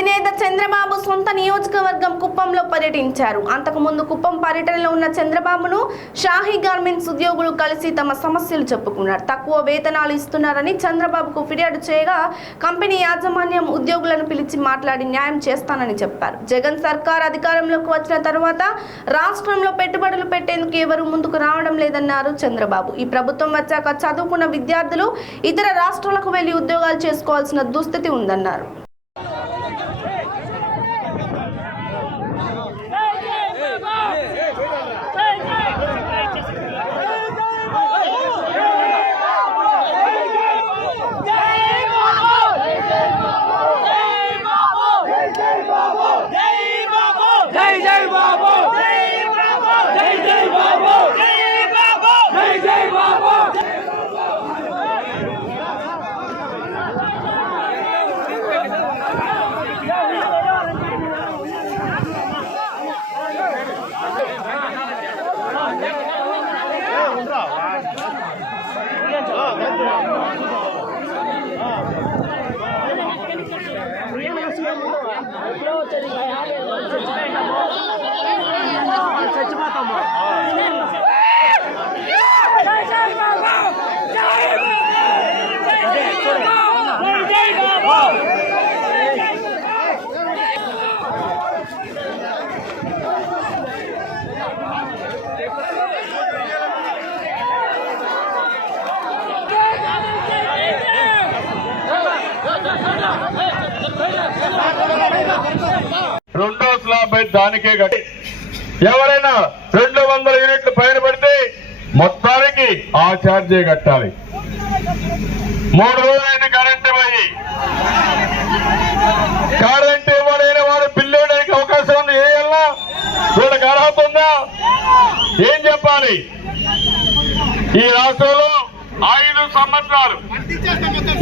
అధినేత చంద్రబాబు సొంత నియోజకవర్గం కుప్పంలో పర్యటించారు. అంతకుముందు కుప్పం పర్యటనలో ఉన్న చంద్రబాబును షాహీ గార్మెంట్స్ ఉద్యోగులు కలిసి తమ సమస్యలు చెప్పుకున్నారు. తక్కువ వేతనాలు ఇస్తున్నారని చంద్రబాబుకు ఫిర్యాదు చేయగా కంపెనీ యాజమాన్యం ఉద్యోగులను పిలిచి మాట్లాడి న్యాయం చేస్తానని చెప్పారు. జగన్ సర్కార్ అధికారంలోకి వచ్చిన తర్వాత రాష్ట్రంలో పెట్టుబడులు పెట్టేందుకు ఎవరు ముందుకు రావడం లేదన్నారు చంద్రబాబు. ఈ ప్రభుత్వం వచ్చాక చదువుకున్న విద్యార్థులు ఇతర రాష్ట్రాలకు వెళ్ళి ఉద్యోగాలు చేసుకోవాల్సిన దుస్థితి ఉందన్నారు. చచ్చిపోతాము జై బాబు జై బాబు రెండో స్లాబ్ దానికే కట్టి ఎవరైనా రెండు వందల యూనిట్లు పైన పడితే మొత్తానికి ఆ ఛార్జే కట్టాలి. మూడు రోజులైన కరెంట్ పోయి కరెంట్ ఇవ్వలేని వారు బిల్లు వేయడానికి అవకాశం ఉంది. ఏ వెళ్ళా వీళ్ళకి అర్హత ఉందా? ఏం చెప్పాలి? ఈ రాష్ట్రంలో ఐదు సంవత్సరాలు.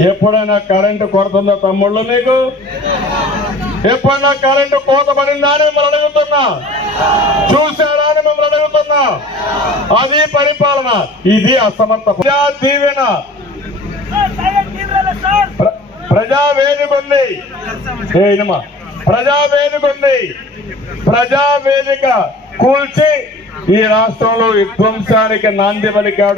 ఎప్పుడైనా కరెంటు కొరతుందో తమ్ముళ్ళు మీకు? ఎప్పుడైనా కరెంటు కోత పడిందా అని మిమ్మల్ని అడుగుతున్నా. చూసారా అని మిమ్మల్ని అడుగుతున్నా. అది పరిపాలన. ఇది అసమర్థ ప్రజా దీవెన. ప్ర- ప్రజా వేదిక ఉంది. ప్రజా వేదిక ఉంది. ప్రజా వేదిక కూల్చి ఈ రాష్ట్రంలో విధ్వంసానికి నాంది పలికాడు.